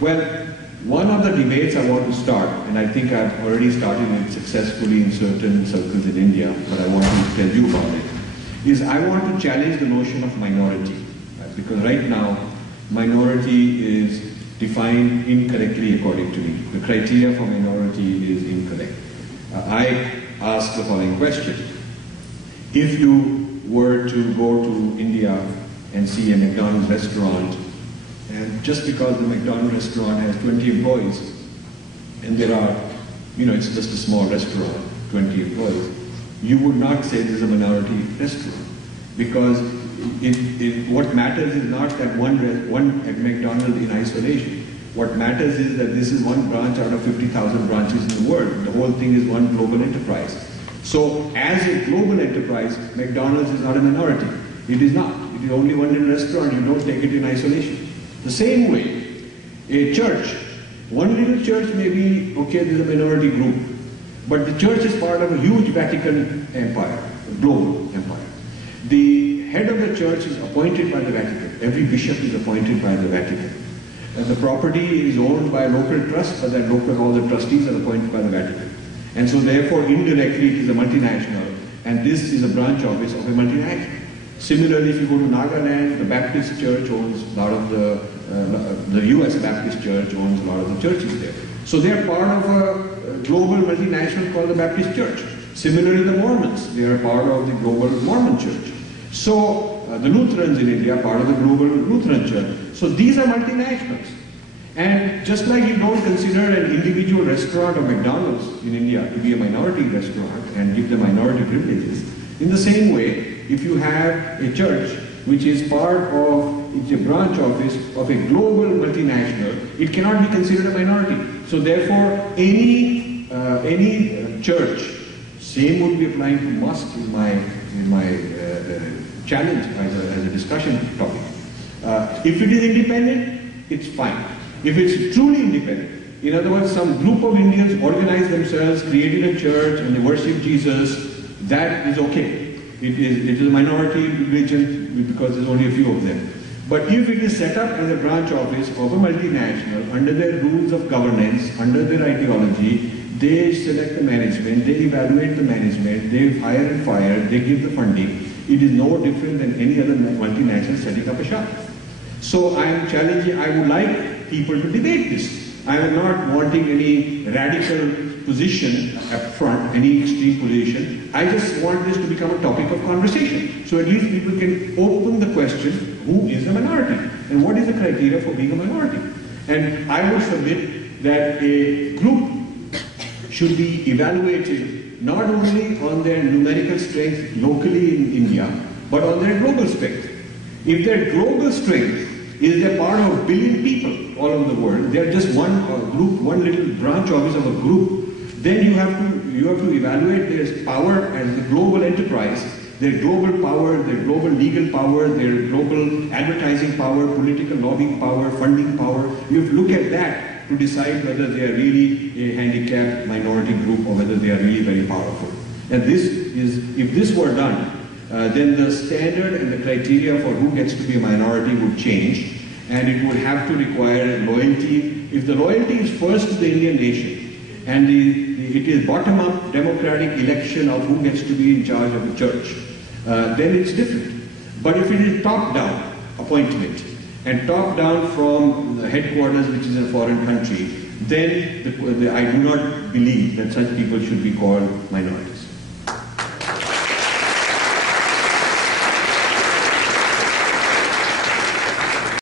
Well, one of the debates I want to start, and I think I've already started it successfully in certain circles in India, but I want to tell you about it, is I want to challenge the notion of minority. Right? Because right now, minority is defined incorrectly according to me. The criteria for minority is incorrect. I ask the following question. If you were to go to India and see a McDonald's restaurant, and just because the McDonald's restaurant has 20 employees, and there are, it's just a small restaurant, 20 employees, you would not say this is a minority restaurant. Because what matters is not that one at McDonald's in isolation. What matters is that this is one branch out of 50,000 branches in the world. The whole thing is one global enterprise. So as a global enterprise, McDonald's is not a minority. It is not. It is only one little restaurant. You don't take it in isolation. The same way, a church, one little church may be, okay, there's a minority group, but the church is part of a huge Vatican empire, a global empire. The head of the church is appointed by the Vatican. Every bishop is appointed by the Vatican. And the property is owned by a local trust, but that local, all the trustees are appointed by the Vatican. And so therefore, indirectly, it is a multinational, and this is a branch office of a multinational. Similarly, if you go to Nagaland, the Baptist Church owns a lot of the US Baptist Church owns a lot of the churches there. So they are part of a global multinational called the Baptist Church. Similarly, the Mormons, they are part of the global Mormon Church. So the Lutherans in India are part of the global Lutheran Church. So these are multinationals. And just like you don't consider an individual restaurant or McDonald's in India to be a minority restaurant and give them minority privileges, in the same way, if you have a church which is part of, it's a branch office of a global multinational, it cannot be considered a minority. So therefore, any church, same would be applying to mosque in my challenge as a discussion topic. If it is independent, it's fine. If it's truly independent, in other words, some group of Indians organize themselves, created a church, and they worship Jesus, that is okay. It is a minority religion because there's only a few of them. But if it is set up as a branch office of a multinational, under their rules of governance, under their ideology, they select the management, they evaluate the management, they hire and fire, they give the funding. It is no different than any other multinational setting up a shop. So I am challenging, I would like people to debate this. I am not wanting any radical position up front, any extreme position. I just want this to become a topic of conversation. So at least people can open the question, who is a minority? And what is the criteria for being a minority? And I would submit that a group should be evaluated not only on their numerical strength locally in India, but on their global strength. If their global strength is they're part of a billion people all over the world, they're just one group, one little branch office of a group, then you have to evaluate their power as the global enterprise, their global power, their global legal power, their global advertising power, political lobbying power, funding power. You have to look at that to decide whether they are really a handicapped minority group or whether they are really very powerful. And this is, if this were done, then the standard and the criteria for who gets to be a minority would change, and it would have to require loyalty. If the loyalty is first to the Indian nation, and it is bottom-up democratic election of who gets to be in charge of the church, then it's different. But if it is top-down appointment, and top-down from the headquarters, which is a foreign country, then I do not believe that such people should be called minorities.